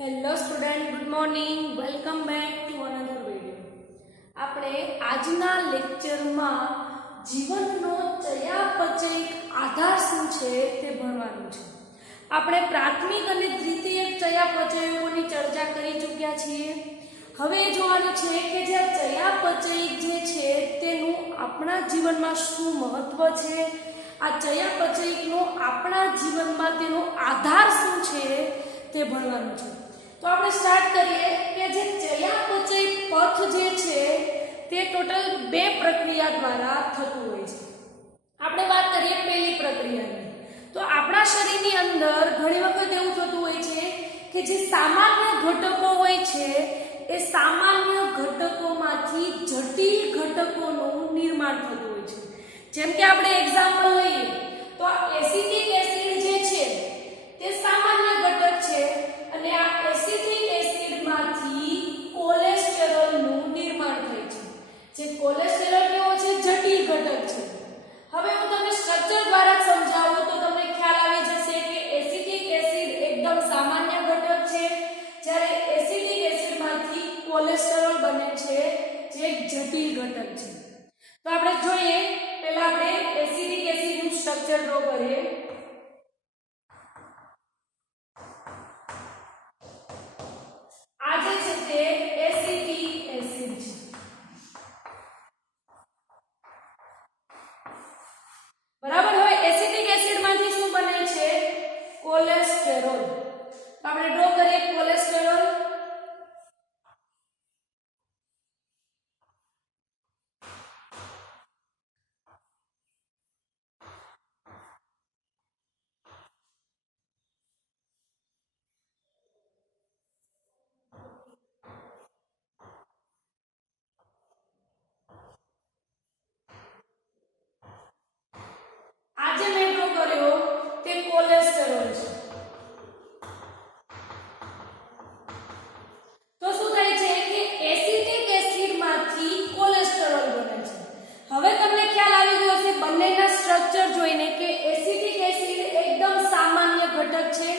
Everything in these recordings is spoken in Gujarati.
Hello student, good morning. Welcome back to another video. આપણે આજના લેક્ચરમાં જીવનનો ચયાપચયિક આધાર શું છે તે ભણવાનું છે. આપણે પ્રાથમિક અને દ્વિતીયક ચયાપચયોની ચર્ચા કરી ચૂક્યા છીએ. હવે જોવાનું છે કે જે ચયાપચયિક જે છે તેનું આપણા જીવનમાં શું મહત્વ છે, આ ચયાપચયિકનો આપણા જીવનમાં તેનો આધાર શું છે તે ભણવાનું છે. તો આપણે સ્ટાર્ટ કરીએ કે જે ચયાપચયિક પથ જે છે તે ટોટલ બે પ્રક્રિયા દ્વારા થતું હોય છે. આપણે વાત કરીએ પહેલી પ્રક્રિયાની, તો આપણા શરીરની અંદર ઘણી વખત એવું થતું હોય છે કે જે સામાન્ય ઘટકો હોય છે એ સામાન્ય ઘટકોમાંથી જટિલ ઘટકોનું નિર્માણ થતું હોય છે. જેમ કે આપણે એક્ઝામ્પલ લઈએ તો એસિટિક એસિડ જે છે તે સામાન્ય ઘટક છે અને આ એસિટિક એસિડમાંથી કોલેસ્ટેરોલનું નિર્માણ થાય છે. જે કોલેસ્ટેરોલ કેવો છે? જટિલ ઘટક છે. હવે હું તમને સ્ટ્રક્ચર દ્વારા સમજાવું તો તમને ખ્યાલ આવી જશે કે એસિટિક એસિડ એકદમ સામાન્ય ઘટક છે, જ્યારે એસિટિક એસિડમાંથી કોલેસ્ટેરોલ બને છે જે એક જટિલ ઘટક છે. તો આપણે જોઈએ, પહેલા આપણે એસિટિક એસિડનું સ્ટ્રક્ચર ડ્રો કરીએ. આ જે છે તે એસિટિક એસિડ છે. બરાબર. હવે એસિટિક એસિડમાંથી શું બને છે? કોલેસ્ટેરોલ. તો આપણે ડ્રો કરીએ કોલેસ્ટેરોલ. આજે મેં ડ્રો કર્યો તે કોલેસ્ટેરોલ છે. તો શું થાય છે કે એસિટિક એસિડમાંથી કોલેસ્ટેરોલ બને છે. હવે તમને ખ્યાલ આવી ગયો હશે બંનેના સ્ટ્રક્ચર જોઈને કે એસિટિક એસિડ એકદમ સામાન્ય ઘટક છે,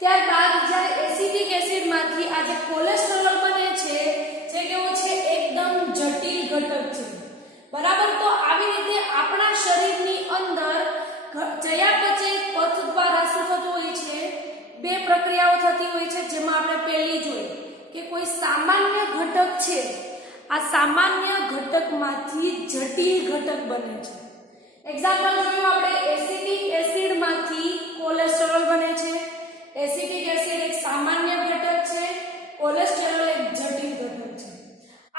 ત્યારબાદ જ્યારે એસિટિક એસિડમાંથી આ જે કોલેસ્ટેરોલ બને છે જે કેવો છે? એકદમ જટિલ ઘટક છે. બરાબર. તો આવી રીતે આપણા શરીરની અંદર ચયાપચયિક પથ દ્વારા શું થતું હોય છે? બે પ્રક્રિયાઓ થતી હોય છે, જેમાં આપણે પહેલી જોઈ કે કોઈ સામાન્ય ઘટક છે, આ સામાન્ય ઘટકમાંથી જટિલ ઘટક બને છે. એક્ઝામ્પલ જોયું આપણે, એસિટિક એસિડમાંથી કોલેસ્ટેરોલ બને છે. એસિટિક એસિડ એક સામાન્ય ઘટક છે, કોલેસ્ટેરોલ એક જટિલ ઘટક છે.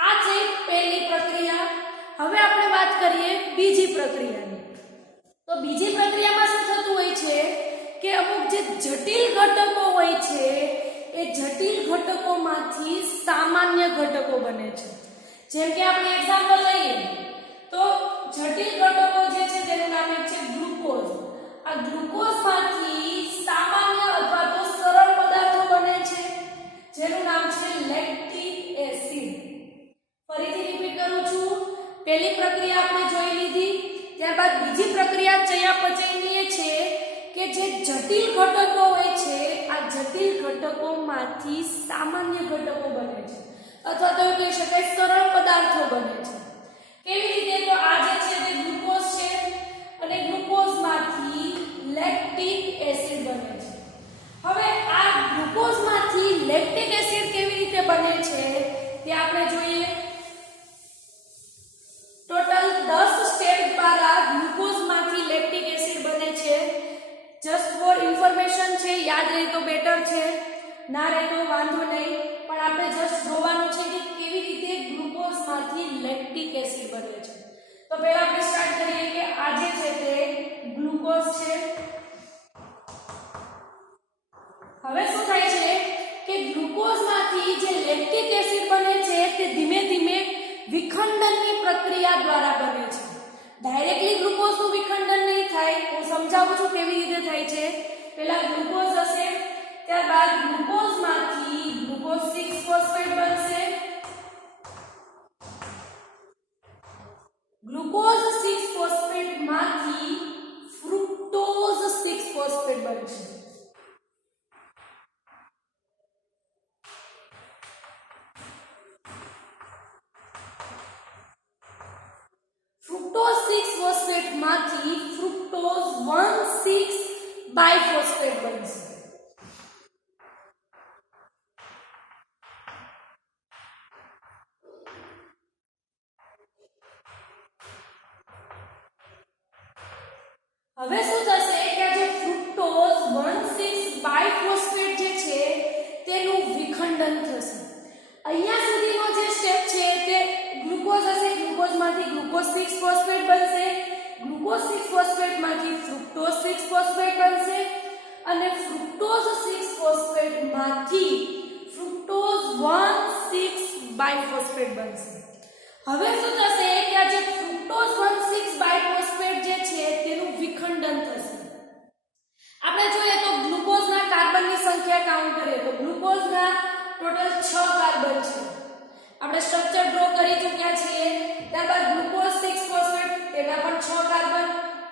આ છે પહેલી પ્રક્રિયા. હવે આપણે વાત કરીએ બીજી પ્રક્રિયાની. તો બીજી પ્રક્રિયામાં શું થતું હોય છે કે અમુક જે જટિલ ઘટકો હોય છે એ જટિલ ઘટકોમાંથી સામાન્ય ઘટકો બને છે. જેમ કે આપણે એક્ઝામ્પલ લઈએ તો જટિલ ઘટકો જે છે તેનું નામ છે ગ્લુકોઝ. આ ગ્લુકોઝમાંથી સામાન્ય અથવા તો સરળ પદાર્થો બને છે જેનું નામ છે લેક્ટિક એસિડ. ફરીથી રિપીટ કરું છું, પહેલી પ્રક્રિયા આપણે જોઈ લીધી, ત્યારબાદ બીજી પ્રક્રિયા ચયાપચયની એ છે કે જે જટિલ ઘટકો હોય છે આ જટિલ ઘટકોમાંથી સામાન્ય ઘટકો બને છે અથવા તો કહી શકાય સરળ પદાર્થો બને છે. કેવી રીતે? તો આ જે છે તે ગ્લુકોઝ છે અને ગ્લુકોઝમાંથી લેક્ટિક એસિડ બને છે. હવે આ ગ્લુકોઝમાંથી લેક્ટિક એસિડ કેવી રીતે બને છે તે આપણે જોઈએ. ટોટલ 10 સ્ટેપ દ્વારા ગ્લુકોઝમાંથી લેક્ટિક એસિડ બને છે. જસ્ટ ફોર ઇન્ફોર્મેશન છે, યાદ રહે તો બેટર છે, ના રહે તો વાંધો નહીં, પણ આપણે જસ્ટ જોવાનું છે કે કેવી રીતે ગ્લુકોઝમાંથી લેક્ટિક એસિડ બને છે. તો પહેલા આપણે સ્ટાર્ટ કરીએ કે આ જે છે તે ગ્લુકોઝ છે. હવે શું થાય છે કે ગ્લુકોઝમાંથી જે લેક્ટિક એસિડ બને છે તે ધીમે ધીમે વિખંડનની પ્રક્રિયા દ્વારા બને છે. ડાયરેક્ટલી ગ્લુકોઝનું વિખંડન નહીં થાય. હું સમજાવું છું કેવી રીતે થાય છે. પહેલા ગ્લુકોઝ હશે, ત્યારબાદ ગ્લુકોઝમાંથી ગ્લુકોઝ 6 ફોસ્ફેટ બનશે. ગ્લુકોઝ 6 ફોસ્ફેટમાંથી ફ્રુક્ટોઝ 6 ફોસ્ફેટ બનશે. ફ્રુક્ટોઝ 6 ફોસ્ફેટ માંથી ફ્રુક્ટોઝ 1,6 બાયફોસ્ફેટ બનશે. હવે શું થશે કે આ જે ફ્રુક્ટોઝ 1,6 બાયફોસ્ફેટ જે છે તેનું વિખંડન થશે. અહીંયા સુધીનો જે સ્ટેપ છે તે ગ્લુકોઝ હશે, ગ્લુકોઝમાંથી ગ્લુકોઝ 6 ફોસ્ફેટ બનશે, ગ્લુકોઝ 6 ફોસ્ફેટમાંથી ફ્રુક્ટોઝ 6 ફોસ્ફેટ બનશે અને ફ્રુક્ટોઝ 6 ફોસ્ફેટમાંથી ફ્રુક્ટોઝ 1,6 બાયફોસ્ફેટ બનશે. હવે શું થશે કે આ જે ફ્રુક્ટોઝ 1,6 બાયફોસ્ફેટ જે છે તેનું વિખંડન થશે. આપણે જોઈએ તો ગ્લુકોઝના કાર્બનની સંખ્યા કાઉન્ટ કરીએ તો ગ્લુકોઝના ટોટલ 6 કાર્બન છે. આપણે સ્ટ્રક્ચર ડ્રો કરી ચૂક્યા છીએ. ત્યારબાદ ગ્લુકોઝ 6 ફોસ્ફેટ તેના પણ 6 કાર્બન,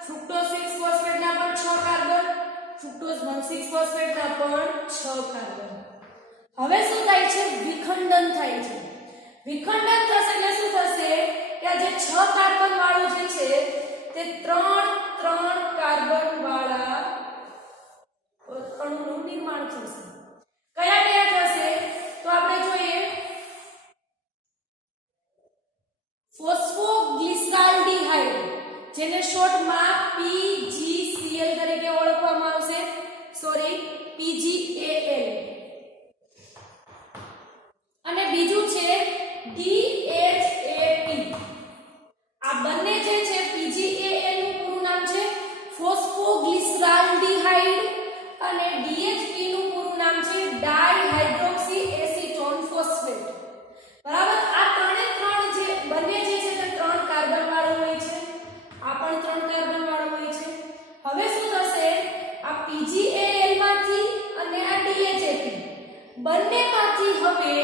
ફ્રુક્ટોઝ 6 ફોસ્ફેટના પણ 6 કાર્બન, ફ્રુક્ટોઝ 1,6 ફોસ્ફેટના પણ 6 કાર્બન. હવે શું થાય છે? વિખંડન થાય છે. વિખંડન થશે એટલે શું થશે કે આ જે 6 કાર્બન વાળું જે છે તે 3 કાર્બન વાળા અણુનું નિર્માણ થશે. કયા કયા થશે તો આપણે જોઈએ ફોસ્ફોગ્લિસરાલ્ડિહાઇડ જેને શોર્ટમાં PgCl તરીકે ઓળખવામાં આવશે, PgAl. અને બીજું છે DHAP. આ બંને જે છે PgAl નું પૂરું નામ છે ફોસ્ફોગ્લિસરાલ્ડિહાઇડ અને DHP નું પૂરું નામ છે ડાયહાઇડ્રોક્સી એસિટોન ફોસ્ફેટ. બરાબર. આ ત્રણ જે બંને જે છે તે 3 કાર્બન વાળું હોય છે, આ પણ 3 કાર્બન વાળું હોય છે. હવે શું થશે? આ PgAl માંથી અને આ DHAP બંનેમાંથી હવે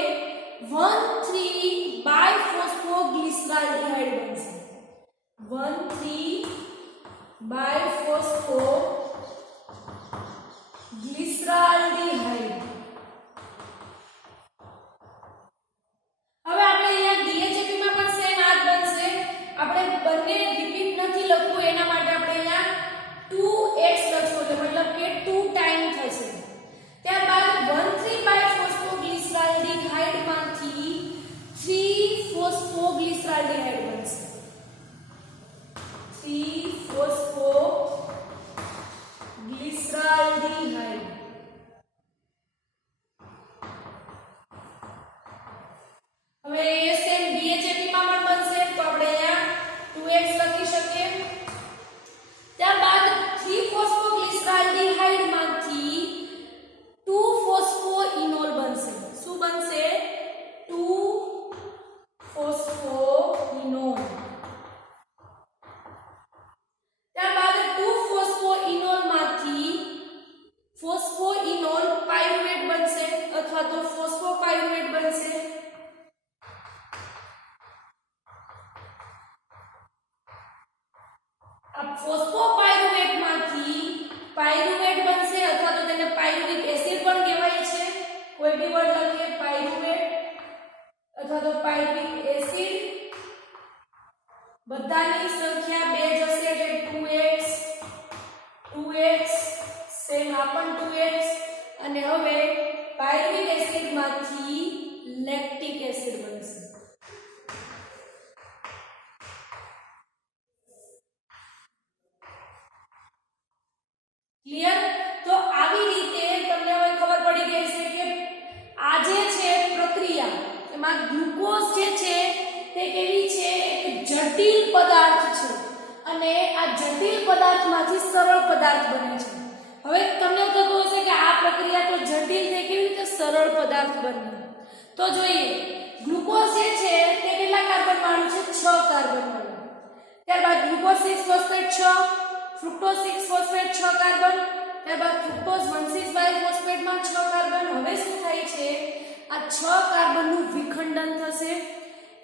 1,3 બાયફોસ્ફોગ્લિસરાલ્ડિહાઇડ બનશે. 1,3 બાયફોસ્ફોગ્લિસરાલ્ડિહાઇડ. હવે આપણે અહીંયા DHAP માં પણ સેમ આ જ બનશે. આપણે બંને રિપીટ નથી લખવું એના માટે આપણે અહીંયા 2x લખશું એટલે મતલબ કે 2 ટાઈમ થશે. ત્યારબાદ 1,3 બાયફોસ્ફોગ્લિસરાલ્ડિહાઇડ માંથી 3 ફોસ્ફોગ્લિસરાલ્ડિહાઇડ બનશે. 3 ફોસ્ફોગ્લિસરાલ્ડિહાઇડ. હવે એ સેમ DHAP માં પણ બનશે તો આપણે અહીંયા 2x લખી શકીએ. ત્યારબાદ 3 ફોસ્ફોગ્લિસરાલ્ડિહાઇડ માંથી 2 ફોસ્ફોઇનોલ બનશે. શું બનશે? 2 ફોસ્ફોઇનોલ. ત્યારબાદ 2 ફોસ્ફોઇનોલ માંથી ફોસ્ફોઇનોલ પાયરુવેટ બનશે અથવા તો ફોસ્ફોપાયરુવેટ બનશે. આ ફોસ્ફોપાયરુવેટ માંથી પાયરુવેટ બનશે અથવા તો તેને પાયરુવિક એસિડ પણ કહેવાય છે. કોઈ બી વર્ડ લખીએ પાયરુવેટ અથવા તો પાયરુવિક એસિડ. બધાની સંખ્યા 2 જશે એટલે 2x સેમ આ પણ 2x. અને હવે પાયરુવિક એસિડ માંથી લેક્ટિક એસિડ બનશે. ક્લિયર? તો આવી રીતે તમને હવે ખબર પડી ગઈ છે કે આ જે છે પ્રક્રિયા એમાં ગ્લુકોઝ જે છે તે કેવી છે? એક જટિલ પદાર્થ છે અને આ જટિલ પદાર્થમાંથી સરળ પદાર્થ બને છે. હવે તમને થતું હશે કે આ પ્રક્રિયા તો જટિલ થઈ, કેવી રીતે સરળ પદાર્થ બને? તો જોઈએ ગ્લુકોઝ જે છે તે કેટલા કાર્બન વાળું છે? 6 કાર્બન વાળું. ત્યારબાદ glucose 6 phosphate 6, fructose 6 phosphate 6 carbon, ત્યારબાદ ફ્રુક્ટોઝ 1,6 બાયફોસ્ફેટમાં 6 કાર્બન. હવે શું થાય છે? આ 6 કાર્બનનું વિખંડન થશે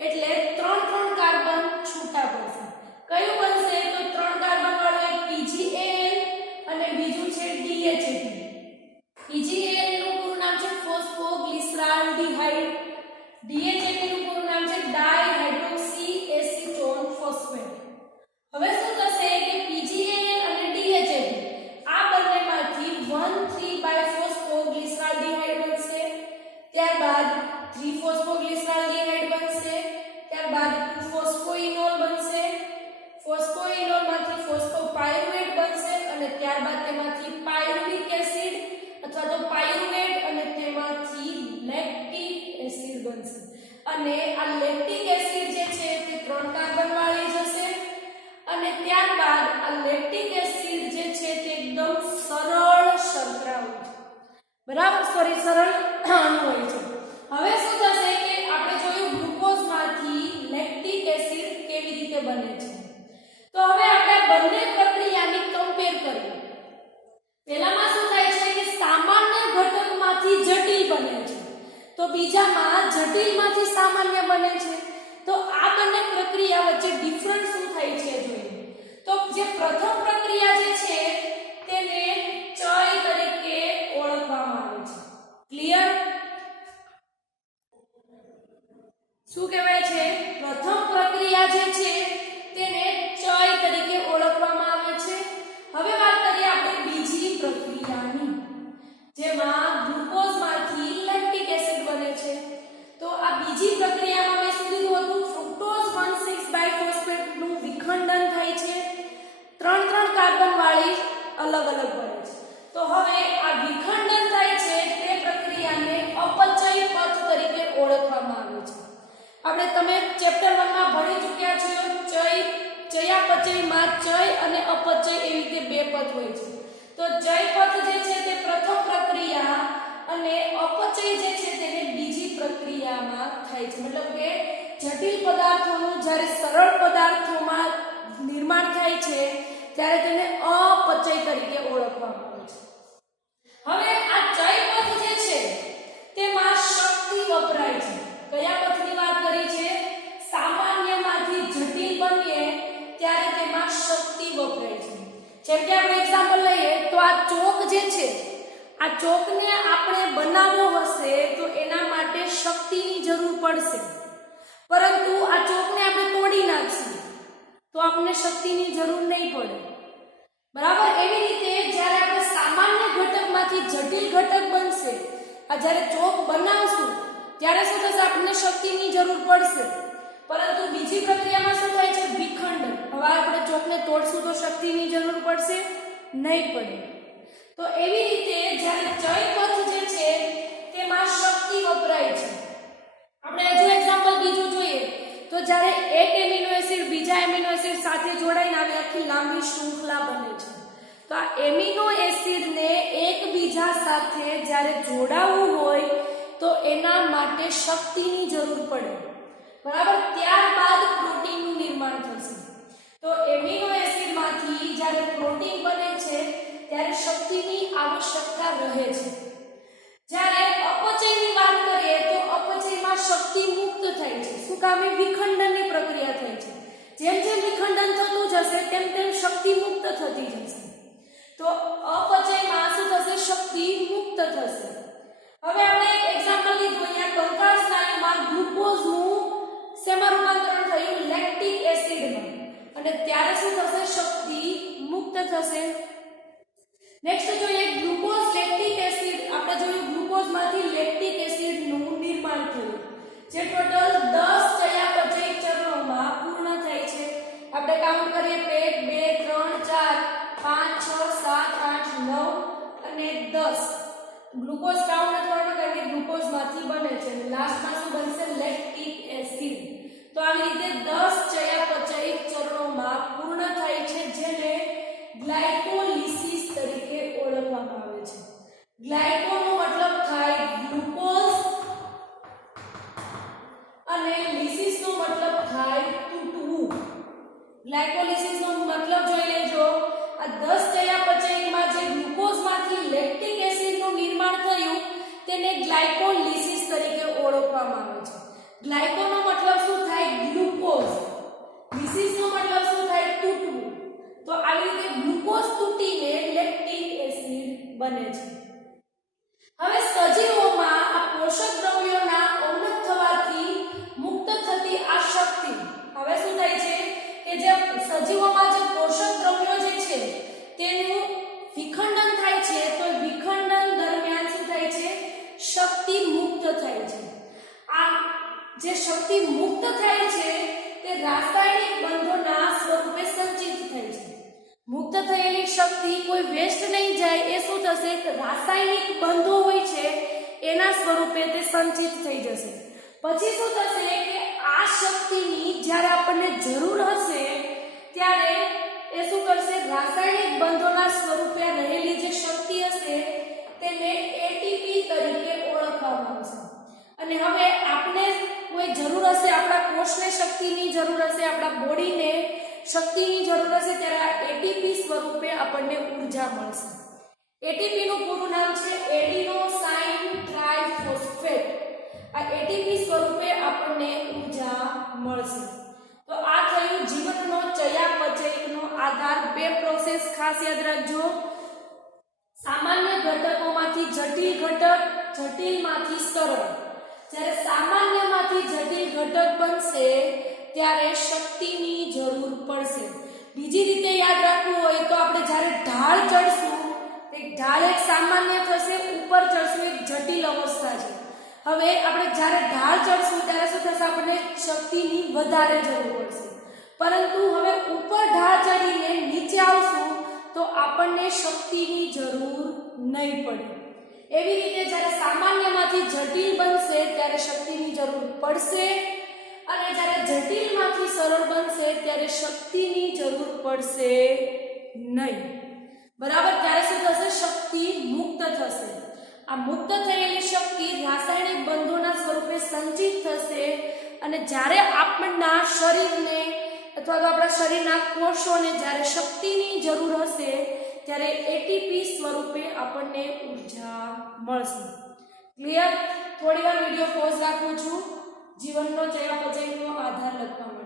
એટલે 3 કાર્બન છૂટા પડશે. કયું બનશે? તો 3 કાર્બન વાળું એક PgAl અને બીજું છે DHAP. PgAl નું પૂરું નામ છે ફોસ્ફોગ્લિસરાલ્ડિહાઇડ, DHAP નું પૂરું નામ છે ડાયહાઇડ્રોક્સી એસિટોન ફોસ્ફેટ. બરાબર, સોરી સરળ અણુ હોય છે. હવે શું થશે કે આપણે જોયું ગ્લુકોઝમાંથી લેક્ટિક એસિડ કેવી રીતે બને છે. તો હવે આપણે બંને પ્રક્રિયાની કમ્પેર કરીએ. પહેલામાં શું થાય છે કે સામાન્ય ઘટકમાંથી જટિલ બને છે, તો બીજામાં જટિલમાંથી સામાન્ય બને છે. તો આ બંને પ્રક્રિયા વચ્ચે ડિફરન્સ શું થાય છે જોઈએ. તો જે પ્રથમ પ્રક્રિયા જે છે તેને ચય તરીકે ઓળખવામાં આવે છે. ક્લિયર? શું કહેવાય છે? પ્રથમ પ્રક્રિયા જે છે તેને ચય તરીકે ઓળખવામાં આવે છે. હવે વાત કરીએ આપણે બીજી પ્રક્રિયાની, જેમાં ગ્લુકોઝમાંથી લેક્ટિક એસિડ બને છે. તો આ બીજી પ્રક્રિયામાં મેં શું કીધું હતું, ફ્રુક્ટોઝ 1,6 બાયફોસ્ફેટનું વિખંડન થાય છે. 3 કાર્બન વાળી અલગ અલગ બને છે. તો હવે આ વિખંડન થાય છે તે પ્રક્રિયાને અપચય પથ તરીકે ઓળખવામાં આવે છે. આપણે તમે ચેપ્ટર 1 માં ભણી ચૂક્યા છો. ચયાપચયમાં ચય અને અપચય એવી રીતે બે પથ હોય છે. તો ચય પથ જે છે તે પ્રથમ પ્રક્રિયા અને અપચય જે છે તેને બીજી પ્રક્રિયામાં થાય છે. મતલબ કે જટિલ પદાર્થોનું જ્યારે સરળ પદાર્થોમાં નિર્માણ થાય છે ત્યારે તેને અપચય તરીકે ઓળખવામાં આવે છે. હવે આ ચય પથ જે છે તેમાં શક્તિ વપરાય છે. કયા પથની વાત કરી છે? સામાન્યમાંથી જટિલ બનીએ ત્યારે તેમાં શક્તિ વપરાય છે. જેમ કે આપણે એક્ઝામ્પલ લઈએ તો આ ચોક જે છે, આ ચોકને આપણે બનાવવો હશે તો એના માટે શક્તિની જરૂર પડશે. પરંતુ આ ચોકને આપણે તોડી નાખીએ તો આપણને શક્તિની જરૂર નહીં પડે. બરાબર, એવી રીતે જ્યારે આપણે સામાન્ય ઘટકમાંથી જટિલ ઘટક બનશે, આ જ્યારે ચોક બનાવશું ત્યારે શું થશે? આપણને શક્તિની જરૂર પડશે. પરંતુ બીજી પ્રક્રિયામાં શું થાય છે? વિખંડન. હવે આપણે ચોકને તોડશું તો શક્તિની જરૂર પડશે નહીં પડે. તો એવી રીતે જ્યારે ચય પથ જે છે તેમાં શક્તિ વપરાય છે. આપણે હજુ એક્ઝામ્પલ બીજું જોઈએ તો જ્યારે એક એમિનો એસિડ બીજા એમિનો એસિડ સાથે જોડાઈને આવી આખી લાંબી શૃંખલા બને છે. તો આ એમિનો એસિડને એકબીજા સાથે જ્યારે જોડાવવું હોય તો એના માટે શક્તિની જરૂર પડે. બરાબર, ત્યારબાદ પ્રોટીનનું નિર્માણ થશે. તો એમિનો એસિડમાંથી જ્યારે પ્રોટીન બને છે ત્યારે શક્તિની આવશ્યકતા રહે છે. જ્યારે અપચયની વાત કરીએ તો અપચયમાં શક્તિ મુક્ત થાય છે. શું કામ? વિખંડનની પ્રક્રિયા થાય છે. જેમ જેમ વિખંડન થતું જશે તેમ તેમ શક્તિ મુક્ત થતી જશે. તો અપચયમાં શું થશે? શક્તિ મુક્ત થશે. હવે આપણે એક એક્ઝામ્પલ લીધું. અહીંયા કંકાળ સ્નાયુમાં ગ્લુકોઝનું શેમાં રૂપાંતરણ થયું? લેક્ટિક એસિડમાં. અને ત્યારે શું થશે? શક્તિ મુક્ત થશે. નેક્સ્ટ જોઈએ ગ્લુકોઝ લેક્ટિક એસિડ. આપણે જોયું ગ્લુકોઝમાંથી લેક્ટિક એસિડનું નિર્માણ થયું, જે ટોટલ 10 ચયાપચય ચરણોમાં પૂર્ણ થાય છે. આપણે કાઉન્ટ કરીએ તો 1 2 3 4 5 6 7 8 9 અને 10. ગ્લુકોઝ કાઉન્ટ કરવાનો કારણ કે ગ્લુકોઝમાંથી બને છે. લાસ્ટમાં શું બનશે? Lactic acid. તો આવી રીતે 10 ચયાપચય ચરણોમાં પૂર્ણ થાય છે, જેને ગ્લાયકોલિસિસ તરીકે ઓળખવામાં આવે છે. ગ્લાયકોનો મતલબ થાય ગ્લુકોઝ અને લિસિસનો મતલબ થાય તૂટવું. ગ્લાયકોલિસિસનો મતલબ જોઈ લેજો. આ 10 ચયાપચયમાં જે ગ્લુકોઝમાંથી લેક્ટિક એસિડનું નિર્માણ થયું તેને ગ્લાયકોલિસિસ તરીકે ઓળખવામાં આવે છે. ગ્લાયકોનો મતલબ શું થાય? ગ્લુકોઝ. લિસિસનો મતલબ શું થાય? તૂટવું. તો આવી રીતે ગ્લુકોઝ તૂટીને લેક્ટિક એસિડ બને છે. હવે સજીવોમાં આ પોષક દ્રવ્યોના અવનત થવાથી મુક્ત થતી આ શક્તિ, હવે શું થાય છે કે જે સજીવોમાં જે પોષક દ્રવ્યો જે છે તેનું વિખંડન થાય છે. તો વિખંડન દરમિયાન શું થાય છે? શક્તિ મુક્ત થાય છે. આ જે શક્તિ મુક્ત થાય છે તે રાસાયણિક બંધોના સ્વરૂપે સંચિત થાય છે. મુક્ત થયેલી શક્તિ કોઈ વેસ્ટ નહીં જાય. એ શું થશે? રાસાયણિક બંધો હોય છે એના સ્વરૂપે તે સંચિત થઈ જશે. પછી શું થશે કે આ શક્તિની જ્યારે આપણને જરૂર હશે ત્યારે એ શું કરશે? રાસાયણિક બંધોના સ્વરૂપે રહેલી જે શક્તિ હશે તેને ATP અને હવે આપણે કોઈ જરૂર હશે, આપણા કોષને શક્તિની જરૂર હશે, આપણા બોડીને શક્તિની જરૂર હશે, ત્યારે આ એટીપી સ્વરૂપે આપણને ઉર્જા મળશે. એટીપી નું પૂરું નામ છે એડિનોસાઇન ટ્રાઇફોસ્ફેટ. આ એટીપી સ્વરૂપે આપણને ઉર્જા મળશે. તો આ થયું જીવનનો ચયાપચયનો આધાર. બે પ્રોસેસ ખાસ યાદ રાખજો. સામાન્ય ઘટકોમાંથી જટિલ ઘટક, જટિલમાંથી સરળ. જ્યારે સામાન્યમાંથી જટિલ ઘટક બનશે ત્યારે શક્તિની જરૂર પડશે. બીજી રીતે યાદ રાખવું હોય તો આપણે જ્યારે ઢાળ ચડશું, એક ઢાળ એક સામાન્ય થશે, ઉપર ચડશું એક જટિલ અવસ્થા છે. હવે આપણે જ્યારે ઢાળ ચડશું ત્યારે શું થશે, આપણને શક્તિની વધારે જરૂર પડશે. પરંતુ હવે ઉપર ઢાળ ચડીને નીચે આવશું તો આપણને શક્તિની જરૂર નહીં પડે. એવી રીતે જ્યારે સામાન્યમાંથી જટિલ બનશે ત્યારે શક્તિની જરૂર પડશે, અને જ્યારે જટિલમાંથી સરળ બનશે ત્યારે શક્તિની જરૂર પડશે નહીં. બરાબર? ત્યારે શું થશે, શક્તિ મુક્ત થશે. આ મુક્ત થયેલી શક્તિ રાસાયણિક બંધોના સ્વરૂપે સંચિત થશે, અને જ્યારે આપણા શરીરને અથવા તો આપણા શરીરના કોષોને જ્યારે શક્તિની જરૂર હશે ત્યારે એટીપી સ્વરૂપે આપણને ઉર્જા મળશે. ક્લિયર? થોડી વાર વિડિયો પોઝ રાખું છું જીવનનો ચયાપચયનો આધાર લખવા માટે.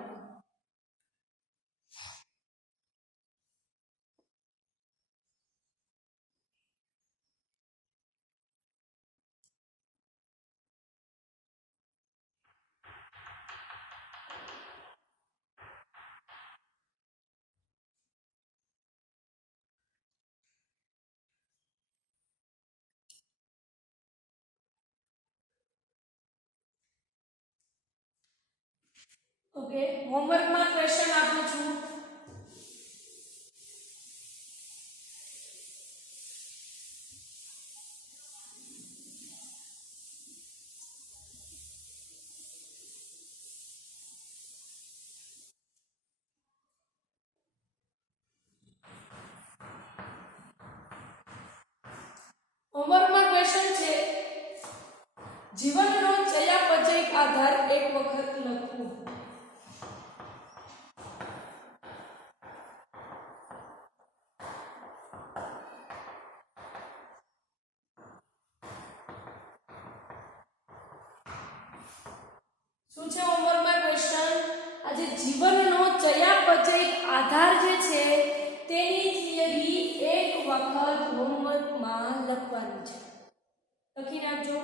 ઓકે, હોમવર્કમાં ક્વેશ્ચન આપું છું. હોમવર્કમાં ક્વેશ્ચન છે, જીવનનો ચયાપચય આધાર એક વખત લખવું. શું છે હોમવર્કમાં ક્વેશ્ચન? આજે જીવનનો ચયાપચય આધાર જે છે તેની થિયરી એક વખત હોમવર્કમાં લખવાની છે. લખી નાખજો.